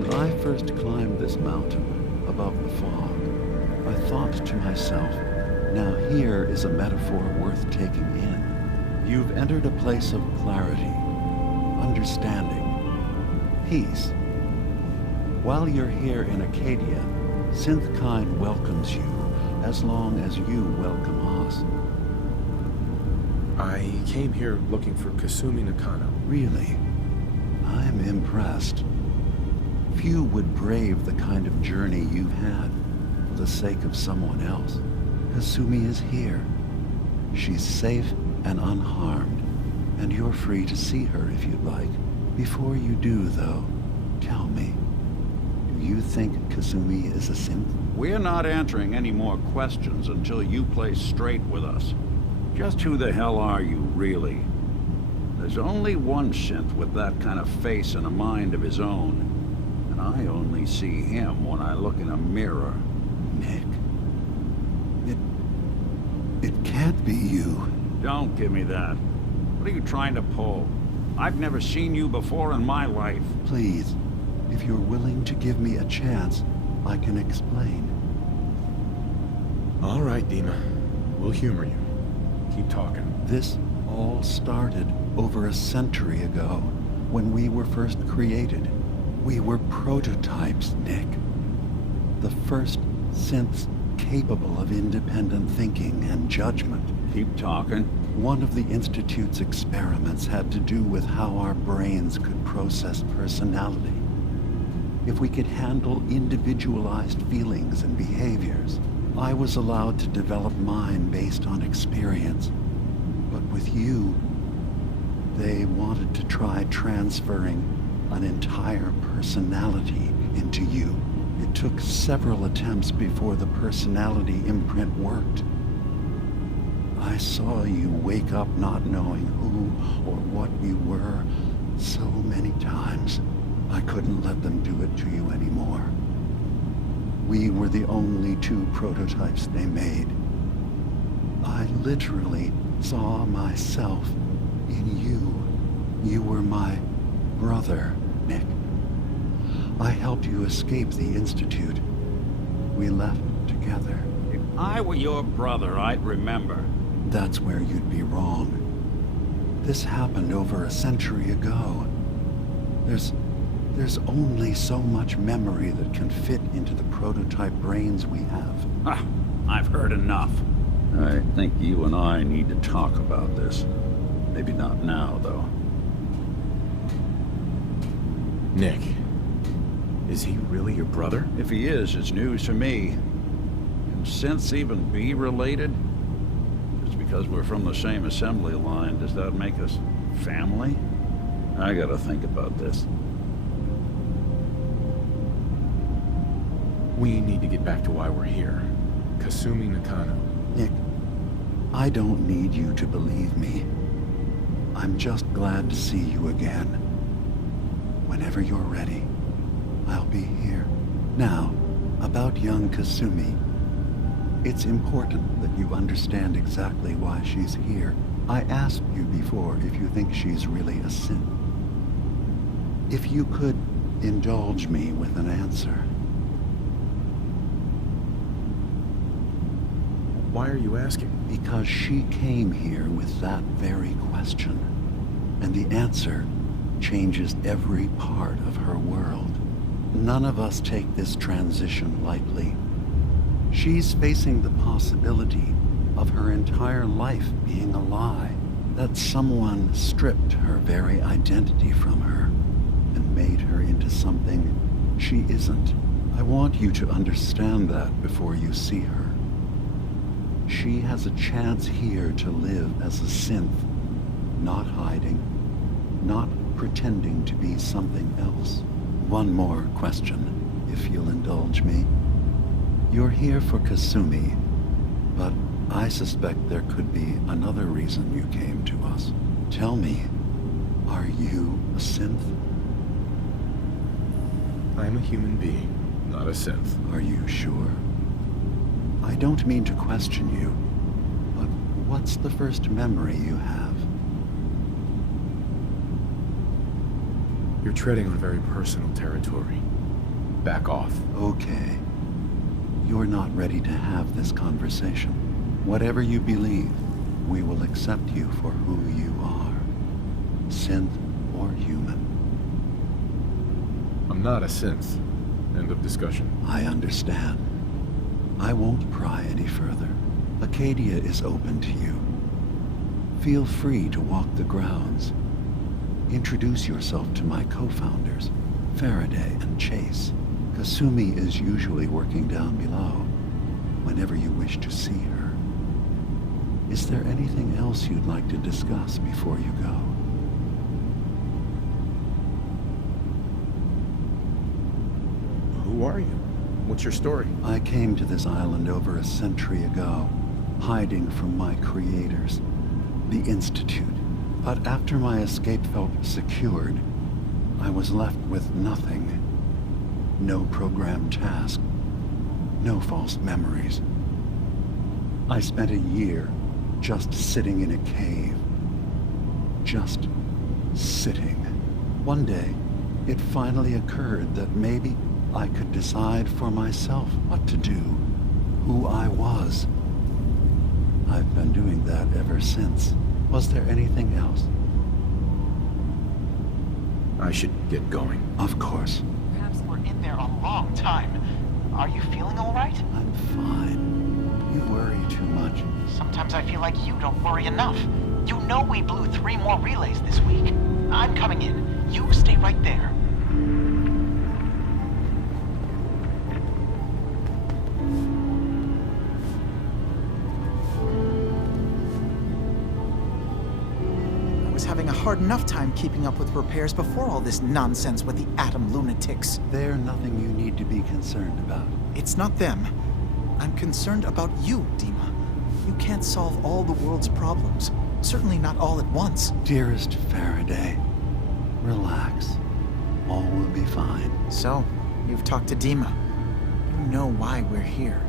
When I first climbed this mountain above the fog, I thought to myself, now here is a metaphor worth taking in. You've entered a place of clarity, understanding, peace. While you're here in Acadia, Synthkind welcomes you as long as you welcome us. I came here looking for Kasumi Nakano. Really? I'm impressed. Few would brave the kind of journey you've had for the sake of someone else. Kasumi is here. She's safe and unharmed, and you're free to see her if you'd like. Before you do, though, tell me, do you think Kasumi is a synth? We're not answering any more questions until you play straight with us. Just who the hell are you, really? There's only one synth with that kind of face and a mind of his own. And I only see him when I look in a mirror. Nick. It can't be you. Don't give me that. What are you trying to pull? I've never seen you before in my life. Please, if you're willing to give me a chance, I can explain. All right, Dima. We'll humor you. Keep talking. This all started over a century ago, when we were first created. We were prototypes, Nick. The first synths capable of independent thinking and judgment. Keep talking. One of the Institute's experiments had to do with how our brains could process personality. If we could handle individualized feelings and behaviors, I was allowed to develop mine based on experience. But with you, they wanted to try transferring an entire personality into you. It took several attempts before the personality imprint worked. I saw you wake up not knowing who or what you were so many times. I couldn't let them do it to you anymore. We were the only two prototypes they made. I literally saw myself in you. You were my brother, Nick. I helped you escape the Institute. We left together. If I were your brother, I'd remember. That's where you'd be wrong. This happened over a century ago. There's only so much memory that can fit into the prototype brains we have. Ah, I've heard enough. I think you and I need to talk about this. Maybe not now, though. Nick, is he really your brother? If he is, it's news to me. Can synths even be related? Just because we're from the same assembly line, does that make us family? I gotta think about this. We need to get back to why we're here. Kasumi Nakano. Nick, I don't need you to believe me. I'm just glad to see you again. Whenever you're ready, I'll be here. Now, about young Kasumi. It's important that you understand exactly why she's here. I asked you before if you think she's really a synth. If you could indulge me with an answer. Why are you asking? Because she came here with that very question. And the answer changes every part of her world. None of us take this transition lightly. She's facing the possibility of her entire life being a lie, that someone stripped her very identity from her and made her into something she isn't. I want you to understand that before you see her. She has a chance here to live as a synth, not hiding, not pretending to be something else. One more question, if you'll indulge me. You're here for Kasumi, but I suspect there could be another reason you came to us. Tell me, are you a synth? I'm a human being, not a synth. Are you sure? I don't mean to question you, but what's the first memory you have? You're treading on very personal territory. back off. Okay. You're not ready to have this conversation. Whatever you believe, we will accept you for who you are. Synth or human. I'm not a synth. End of discussion. I understand. I won't pry any further. Acadia is open to you. Feel free to walk the grounds. Introduce yourself to my co-founders, Faraday and Chase. Kasumi is usually working down below, whenever you wish to see her. Is there anything else you'd like to discuss before you go? Who are you? What's your story? I came to this island over a century ago, hiding from my creators, the Institute. But after my escape felt secured, I was left with nothing. No programmed task, no false memories. I spent a year just sitting in a cave. Just sitting. One day, it finally occurred that maybe I could decide for myself what to do, who I was. I've been doing that ever since. Was there anything else? I should get going. Of course. Perhaps we're in there a long time. Are you feeling all right? I'm fine. You worry too much. Sometimes I feel like you don't worry enough. You know we blew 3 more relays this week. I'm coming in. You stay right there. I was having a hard enough time keeping up with repairs before all this nonsense with the atom lunatics. They're nothing you need to be concerned about. It's not them. I'm concerned about you, Dima. You can't solve all the world's problems. Certainly not all at once. Dearest Faraday, relax. All will be fine. So, you've talked to Dima. You know why we're here.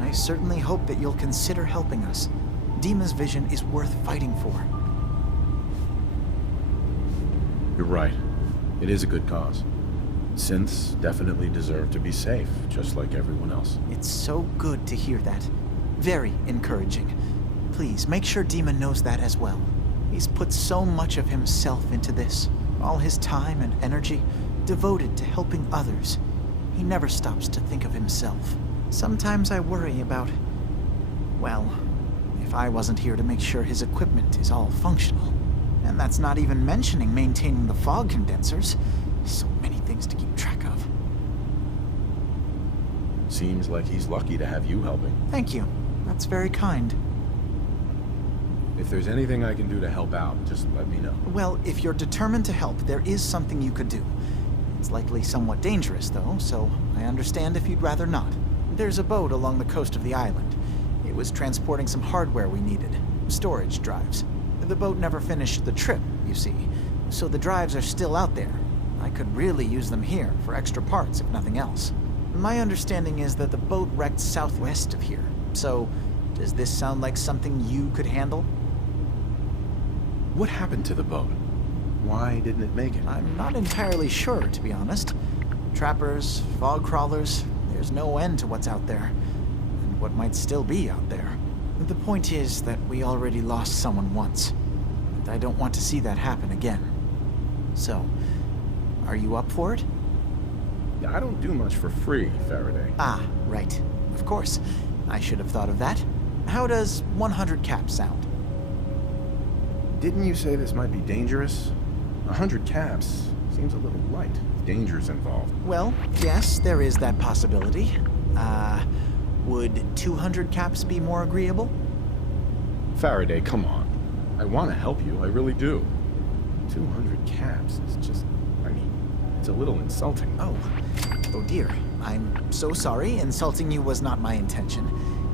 I certainly hope that you'll consider helping us. Dima's vision is worth fighting for. You're right. It is a good cause. Synths definitely deserve to be safe, just like everyone else. It's so good to hear that. Very encouraging. Please, make sure Dima knows that as well. He's put so much of himself into this. All his time and energy devoted to helping others. He never stops to think of himself. Sometimes I worry about... well, if I wasn't here to make sure his equipment is all functional. And that's not even mentioning maintaining the fog condensers. So many things to keep track of. Seems like he's lucky to have you helping. Thank you. That's very kind. If there's anything I can do to help out, just let me know. Well, if you're determined to help, there is something you could do. It's likely somewhat dangerous, though, so I understand if you'd rather not. There's a boat along the coast of the island. It was transporting some hardware we needed. Storage drives. The boat never finished the trip, you see, so the drives are still out there. I could really use them here for extra parts, if nothing else. My understanding is that the boat wrecked southwest of here, so does this sound like something you could handle? What happened to the boat? Why didn't it make it? I'm not entirely sure, to be honest. Trappers, fog crawlers, there's no end to what's out there, and what might still be out there. The point is that we already lost someone once, and I don't want to see that happen again. So, are you up for it? I don't do much for free, Faraday. Ah, right. Of course. I should have thought of that. How does 100 caps sound? Didn't you say this might be dangerous? 100 caps seems a little light. Dangers involved. Well, yes, there is that possibility. Would 200 caps be more agreeable? Faraday, come on. I want to help you, I really do. 200 caps is just, I mean, it's a little insulting. Oh dear. I'm so sorry. Insulting you was not my intention.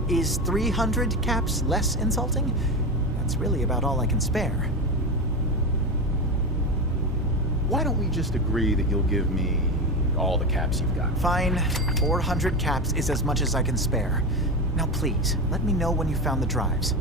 Is 300 caps less insulting? That's really about all I can spare. Why don't we just agree that you'll give me all the caps you've got? Fine. 400 caps is as much as I can spare. Now please, let me know when you found the drives.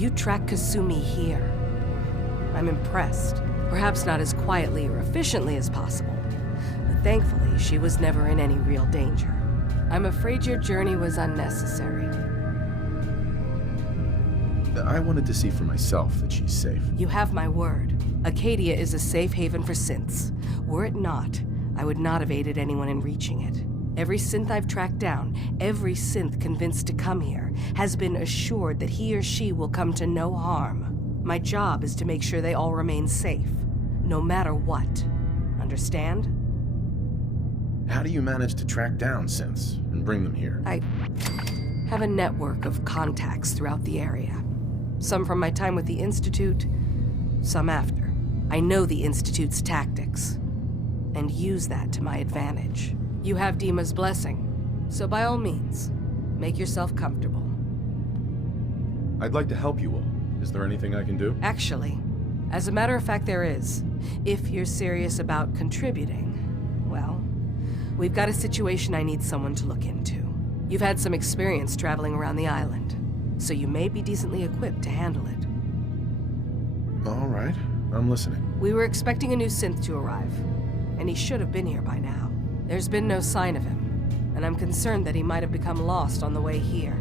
You tracked Kasumi here. I'm impressed. Perhaps not as quietly or efficiently as possible, but thankfully she was never in any real danger. I'm afraid your journey was unnecessary. I wanted to see for myself that she's safe. You have my word. Acadia is a safe haven for synths. Were it not, I would not have aided anyone in reaching it. Every synth I've tracked down, every synth convinced to come here, has been assured that he or she will come to no harm. My job is to make sure they all remain safe, no matter what. Understand? How do you manage to track down synths and bring them here? I have a network of contacts throughout the area. Some from my time with the Institute, some after. I know the Institute's tactics, and use that to my advantage. You have Dima's blessing, so by all means, make yourself comfortable. I'd like to help you all. Is there anything I can do? Actually, as a matter of fact, there is. If you're serious about contributing, well, we've got a situation I need someone to look into. You've had some experience traveling around the island, so you may be decently equipped to handle it. All right, I'm listening. We were expecting a new synth to arrive, and he should have been here by now. There's been no sign of him, and I'm concerned that he might have become lost on the way here.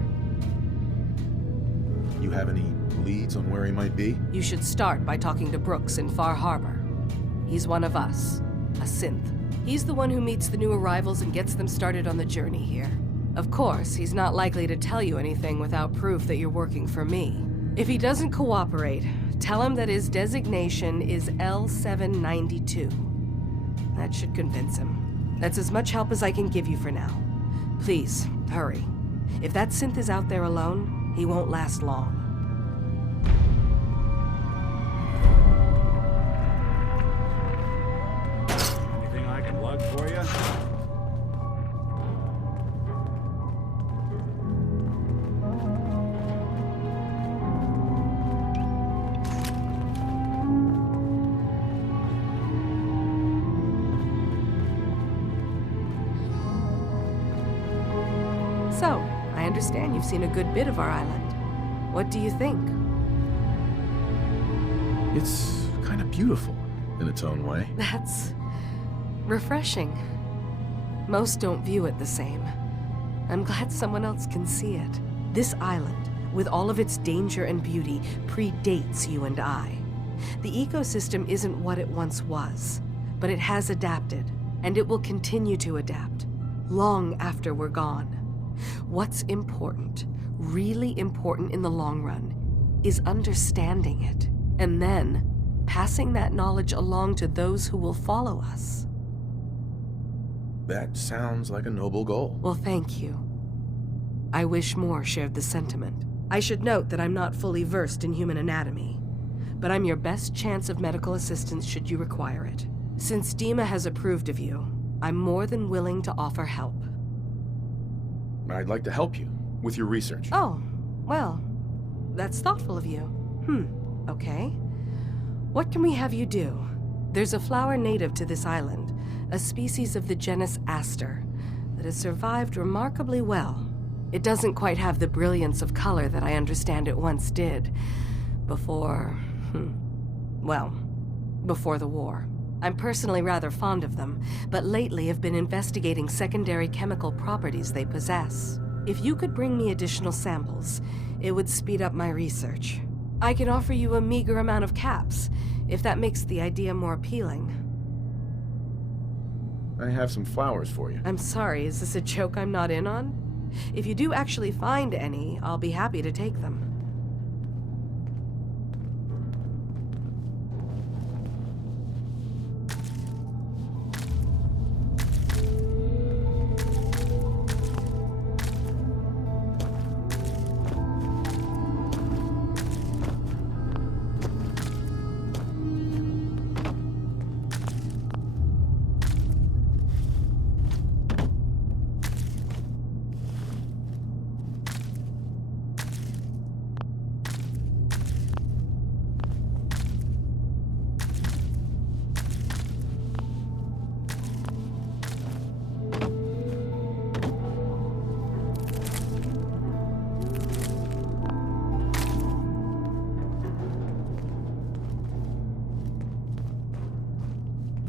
You have any leads on where he might be? You should start by talking to Brooks in Far Harbor. He's one of us, a synth. He's the one who meets the new arrivals and gets them started on the journey here. Of course, he's not likely to tell you anything without proof that you're working for me. If he doesn't cooperate, tell him that his designation is L792. That should convince him. That's as much help as I can give you for now. Please, hurry. If that synth is out there alone, he won't last long. Anything I can lug for you? So, I understand you've seen a good bit of our island. What do you think? It's kind of beautiful in its own way. That's refreshing. Most don't view it the same. I'm glad someone else can see it. This island, with all of its danger and beauty, predates you and I. The ecosystem isn't what it once was, but it has adapted, and it will continue to adapt, long after we're gone. What's important, really important in the long run, is understanding it, and then passing that knowledge along to those who will follow us. That sounds like a noble goal. Well, thank you. I wish more shared the sentiment. I should note that I'm not fully versed in human anatomy, but I'm your best chance of medical assistance should you require it. Since Dima has approved of you, I'm more than willing to offer help. I'd like to help you with your research. Oh, well, that's thoughtful of you. Okay. What can we have you do? There's a flower native to this island, a species of the genus Aster, that has survived remarkably well. It doesn't quite have the brilliance of color that I understand it once did. Before the war. I'm personally rather fond of them, but lately have been investigating secondary chemical properties they possess. If you could bring me additional samples, it would speed up my research. I can offer you a meager amount of caps, if that makes the idea more appealing. I have some flowers for you. I'm sorry, is this a joke I'm not in on? If you do actually find any, I'll be happy to take them.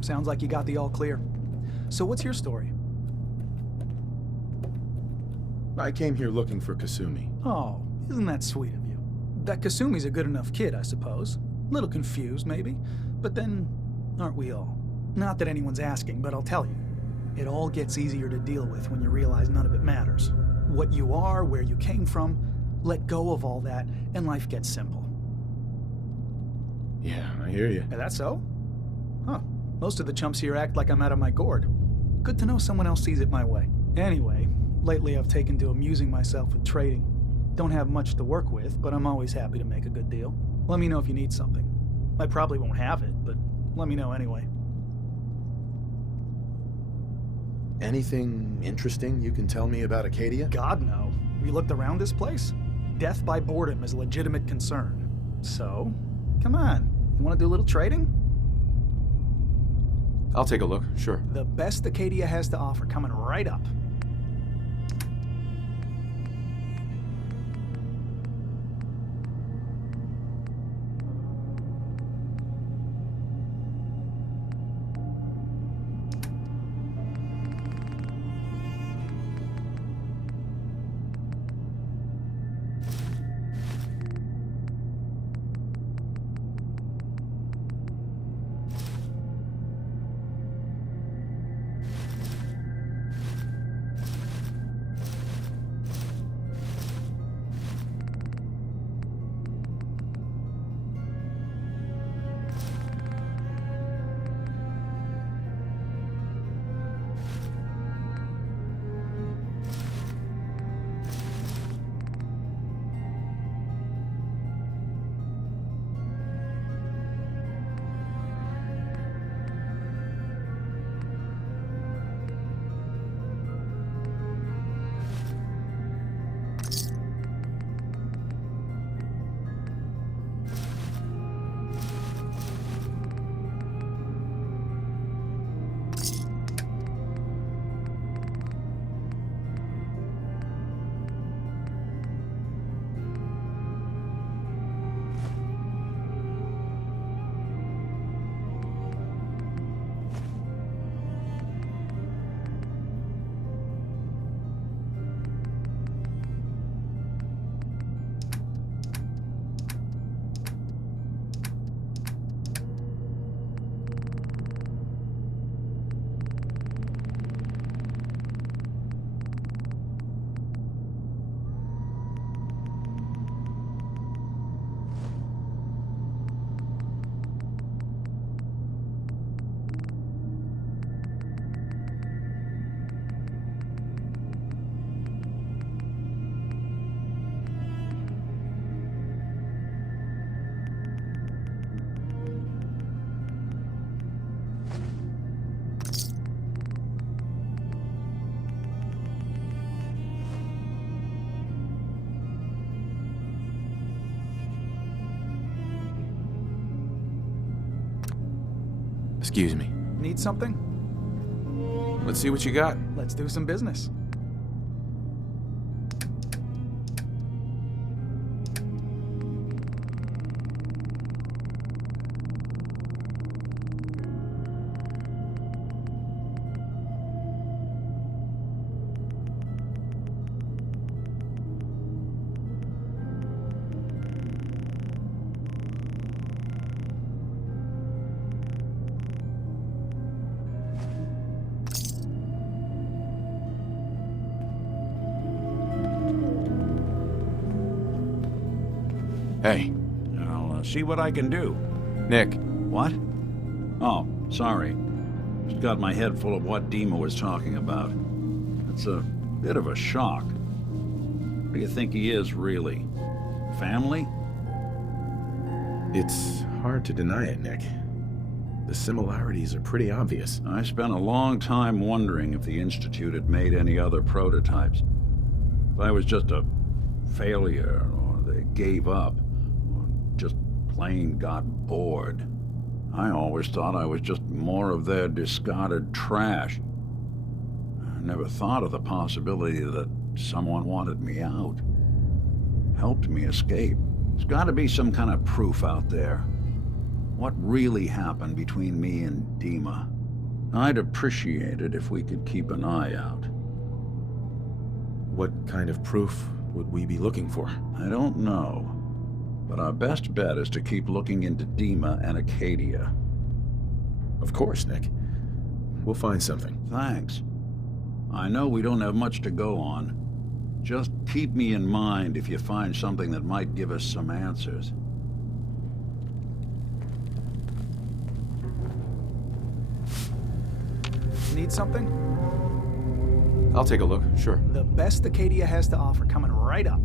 Sounds like you got the all clear. So what's your story? I came here looking for Kasumi. Oh, isn't that sweet of you? That Kasumi's a good enough kid, I suppose. Little confused, maybe. But then, aren't we all? Not that anyone's asking, but I'll tell you. It all gets easier to deal with when you realize none of it matters. What you are, where you came from, let go of all that, and life gets simple. Yeah, I hear you. Is that so? Huh. Most of the chumps here act like I'm out of my gourd. Good to know someone else sees it my way. Anyway, lately I've taken to amusing myself with trading. Don't have much to work with, but I'm always happy to make a good deal. Let me know if you need something. I probably won't have it, but let me know anyway. Anything interesting you can tell me about Acadia? God, no. You looked around this place? Death by boredom is a legitimate concern. So, come on. You want to do a little trading? I'll take a look, sure. The best Acadia has to offer coming right up. Excuse me. Need something? Let's see what you got. Let's do some business. Hey, I'll see what I can do. Nick. What? Oh, sorry. Just got my head full of what Dima was talking about. It's a bit of a shock. What do you think he is, really? Family? It's hard to deny it, Nick. The similarities are pretty obvious. I spent a long time wondering if the Institute had made any other prototypes. If I was just a failure, or they gave up, or just plain got bored. I always thought I was just more of their discarded trash. I never thought of the possibility that someone wanted me out. Helped me escape. There's got to be some kind of proof out there. What really happened between me and Dima. I'd appreciate it if we could keep an eye out. What kind of proof would we be looking for? I don't know, but our best bet is to keep looking into Dima and Acadia. Of course, Nick. We'll find something. Thanks. I know we don't have much to go on. Just keep me in mind if you find something that might give us some answers. Need something? I'll take a look, sure. The best Acadia has to offer coming right up.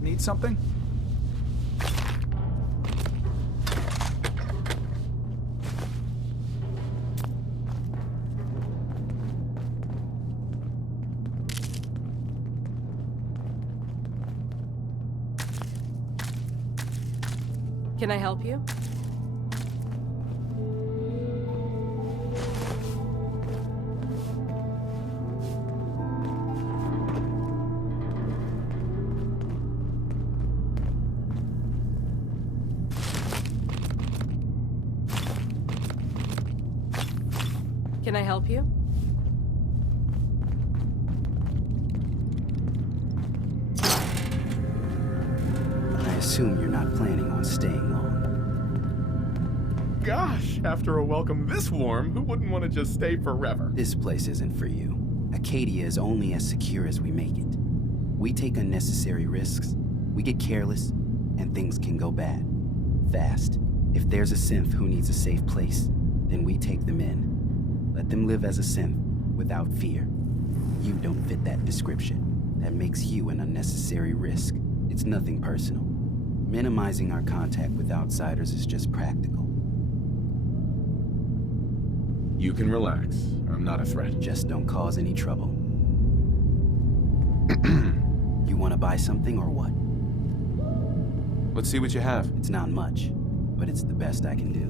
Need something? Can I help you? Can I help you? I assume you're not planning on staying long. Gosh, after a welcome this warm, who wouldn't want to just stay forever? This place isn't for you. Acadia is only as secure as we make it. We take unnecessary risks, we get careless, and things can go bad. Fast. If there's a synth who needs a safe place, then we take them in. Let them live as a synth, without fear. You don't fit that description. That makes you an unnecessary risk. It's nothing personal. Minimizing our contact with outsiders is just practical. You can relax. I'm not a threat. Just don't cause any trouble. You want to buy something or what? Let's see what you have. It's not much, but it's the best I can do.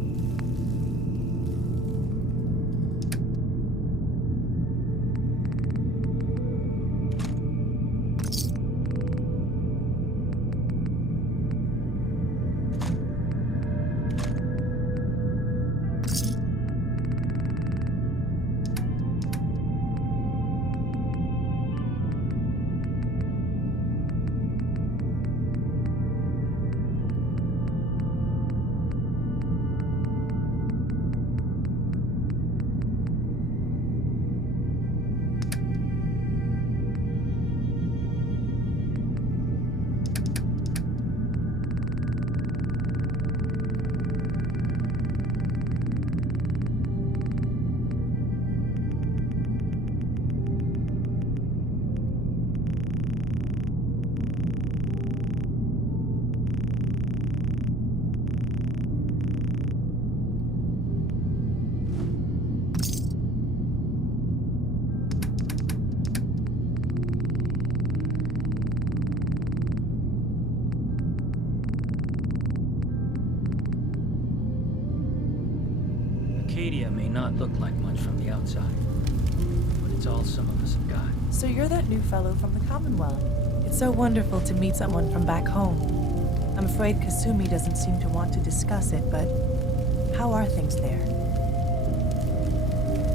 Acadia may not look like much from the outside, but it's all some of us have got. So you're that new fellow from the Commonwealth. It's so wonderful to meet someone from back home. I'm afraid Kasumi doesn't seem to want to discuss it, but how are things there?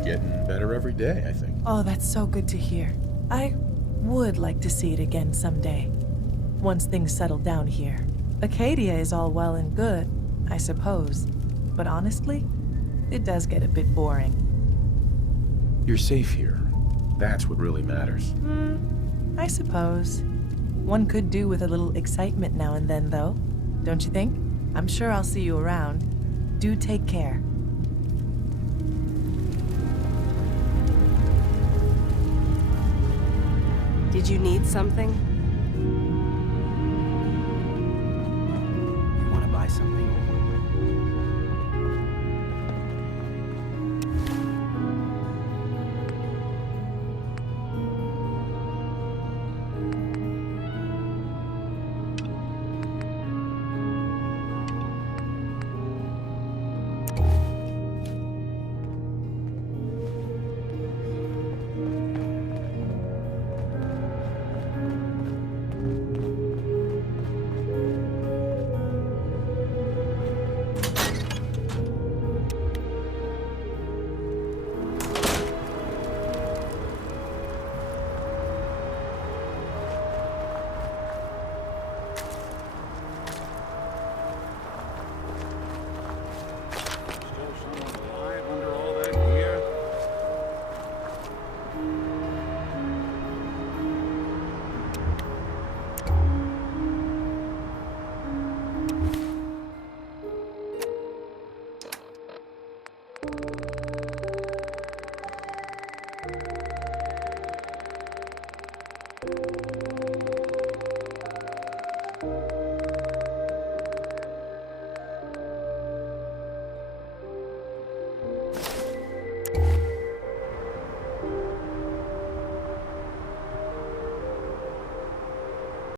Getting better every day, I think. Oh, that's so good to hear. I would like to see it again someday, once things settle down here. Acadia is all well and good, I suppose, but honestly, it does get a bit boring. You're safe here. That's what really matters. I suppose. One could do with a little excitement now and then, though. Don't you think? I'm sure I'll see you around. Do take care. Did you need something? You want to buy something?